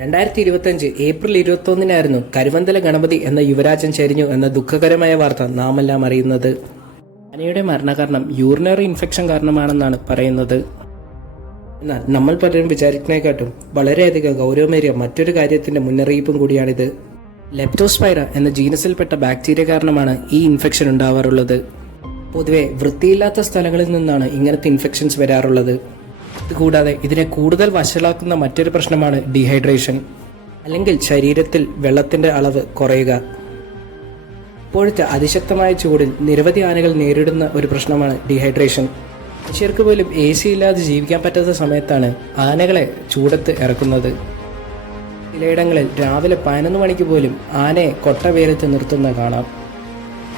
രണ്ടായിരത്തി ഇരുപത്തിയഞ്ച് ഏപ്രിൽ ഇരുപത്തൊന്നിനായിരുന്നു കരുവന്തല ഗണപതി എന്ന യുവരാജൻ ചരിഞ്ഞു എന്ന ദുഃഖകരമായ വാർത്ത നാമെല്ലാം അറിയുന്നത്. ആനയുടെ മരണകാരണം യൂറിനറി ഇൻഫെക്ഷൻ കാരണമാണെന്നാണ് പറയുന്നത്. എന്നാൽ നമ്മൾ പലരും വിചാരിക്കുന്നതിനെക്കാട്ടും വളരെയധികം ഗൗരവമേറിയ മറ്റൊരു കാര്യത്തിന്റെ മുന്നറിയിപ്പും കൂടിയാണിത്. ലെപ്റ്റോസ്പൈറ എന്ന ജീനസിൽപ്പെട്ട ബാക്ടീരിയ കാരണമാണ് ഈ ഇൻഫെക്ഷൻ ഉണ്ടാവാറുള്ളത്. പൊതുവെ വൃത്തിയില്ലാത്ത സ്ഥലങ്ങളിൽ നിന്നാണ് ഇങ്ങനത്തെ ഇൻഫെക്ഷൻസ് വരാറുള്ളത്. ഇതുകൂടാതെ ഇതിനെ കൂടുതൽ വഷളാക്കുന്ന മറ്റൊരു പ്രശ്നമാണ് ഡീഹൈഡ്രേഷൻ അല്ലെങ്കിൽ ശരീരത്തിൽ വെള്ളത്തിന്റെ അളവ് കുറയുക. ഇപ്പോഴത്തെ അതിശക്തമായ ചൂടിൽ നിരവധി ആനകൾ നേരിടുന്ന ഒരു പ്രശ്നമാണ് ഡീഹൈഡ്രേഷൻ മനുഷ്യർക്ക് പോലും എ സി ഇല്ലാതെ ജീവിക്കാൻ പറ്റാത്ത സമയത്താണ് ആനകളെ ചൂടത്ത് ഇറക്കുന്നത്. ചിലയിടങ്ങളിൽ രാവിലെ പതിനൊന്ന് മണിക്ക് പോലും ആനയെ കൊട്ട വേരത്ത് നിർത്തുന്ന കാണാം.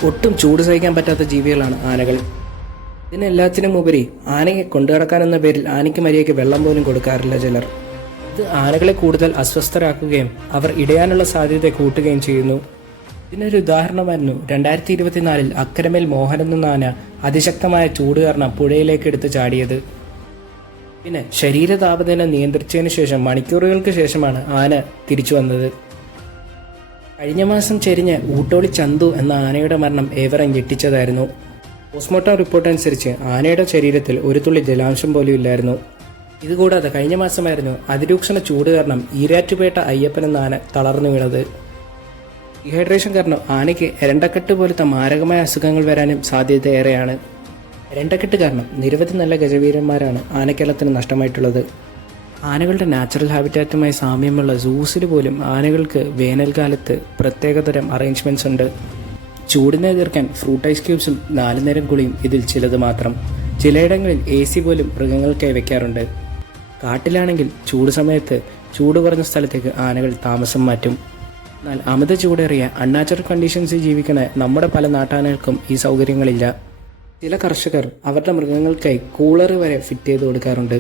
ഒട്ടും ചൂട് സഹിക്കാൻ പറ്റാത്ത ജീവികളാണ് ആനകൾ. ഇതിനെല്ലാത്തിനും ഉപരി ആനയെ കൊണ്ടുനടക്കാനെന്ന പേരിൽ ആനയ്ക്ക് മര്യാദയ്ക്ക് വെള്ളം പോലും കൊടുക്കാറില്ല ചിലർ. ഇത് ആനകളെ കൂടുതൽ അസ്വസ്ഥരാക്കുകയും അവർ ഇടയാനുള്ള സാധ്യത കൂട്ടുകയും ചെയ്യുന്നു. ഇതിനൊരു ഉദാഹരണമായിരുന്നു രണ്ടായിരത്തി ഇരുപത്തിനാലിൽ അക്കരമേൽ മോഹൻ എന്ന ആന അതിശക്തമായ ചൂട് കാരണം പുഴയിലേക്ക് എടുത്ത് ചാടിയത്. പിന്നെ ശരീര താപനില നിയന്ത്രിച്ചതിന് ശേഷം മണിക്കൂറുകൾക്ക് ശേഷമാണ് ആന തിരിച്ചു വന്നത്. കഴിഞ്ഞ മാസം ചെരിഞ്ഞ ഊട്ടോളി ചന്തു എന്ന ആനയുടെ മരണം ഏവരം ഞെട്ടിച്ചതായിരുന്നു. പോസ്റ്റ്മോർട്ടം റിപ്പോർട്ട് അനുസരിച്ച് ആനയുടെ ശരീരത്തിൽ ഒരു തുള്ളി ജലാംശം പോലും ഇല്ലായിരുന്നു. ഇതുകൂടാതെ കഴിഞ്ഞ മാസമായിരുന്നു അതിരൂക്ഷണ ചൂട് കാരണം ഈരാറ്റുപേട്ട അയ്യപ്പൻ എന്ന ആന തളർന്നു വീണത്. ഡീഹൈഡ്രേഷൻ കാരണം ആനയ്ക്ക് എരണ്ടക്കെട്ട് പോലത്തെ മാരകമായ അസുഖങ്ങൾ വരാനും സാധ്യത ഏറെയാണ് എരണ്ടക്കെട്ട് കാരണം നിരവധി നല്ല ഗജവീരന്മാരാണ് ആനക്കേരളത്തിന് നഷ്ടമായിട്ടുള്ളത്. ആനകളുടെ നാച്ചുറൽ ഹാബിറ്റാറ്റുമായി സാമ്യമുള്ള സൂസിൽ പോലും ആനകൾക്ക് വേനൽക്കാലത്ത് പ്രത്യേകതരം അറേഞ്ച്മെന്റ്സ് ഉണ്ട്. ചൂടിനെ എതിർക്കാൻ ഫ്രൂട്ട് ഐസ് ക്യൂബ്സും നാല് നേരം കുളിയും ഇതിൽ ചിലത് മാത്രം. ചിലയിടങ്ങളിൽ എ സി പോലും മൃഗങ്ങൾക്കായി വെക്കാറുണ്ട്. കാട്ടിലാണെങ്കിൽ ചൂട് സമയത്ത് ചൂട് കുറഞ്ഞ സ്ഥലത്തേക്ക് ആനകൾ താമസം മാറ്റും. എന്നാൽ അമിത ചൂടേറിയ അൺനാച്ചുറൽ കണ്ടീഷൻസിൽ ജീവിക്കുന്ന നമ്മുടെ പല നാട്ടാനകൾക്കും ഈ സൗകര്യങ്ങളില്ല. ചില കർഷകർ അവരുടെ മൃഗങ്ങൾക്കായി കൂളർ വരെ ഫിറ്റ് ചെയ്ത് കൊടുക്കാറുണ്ട്.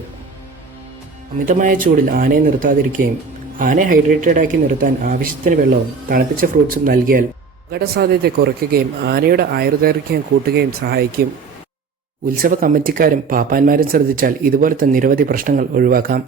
അമിതമായ ചൂടിൽ ആനയെ നിർത്താതിരിക്കുകയും ആനയെ ഹൈഡ്രേറ്റഡ് ആക്കി നിർത്താൻ ആവശ്യത്തിന് വെള്ളവും തണുപ്പിച്ച ഫ്രൂട്ട്സും നൽകിയാൽ അപകട സാധ്യത കുറയ്ക്കുകയും ആനയുടെ ആയുർദൈർഘ്യം കൂട്ടുകയും സഹായിക്കും. ഉത്സവ കമ്മിറ്റിക്കാരും പാപ്പാന്മാരും ശ്രദ്ധിച്ചാൽ ഇതുപോലത്തെ നിരവധി പ്രശ്നങ്ങൾ ഒഴിവാക്കാം.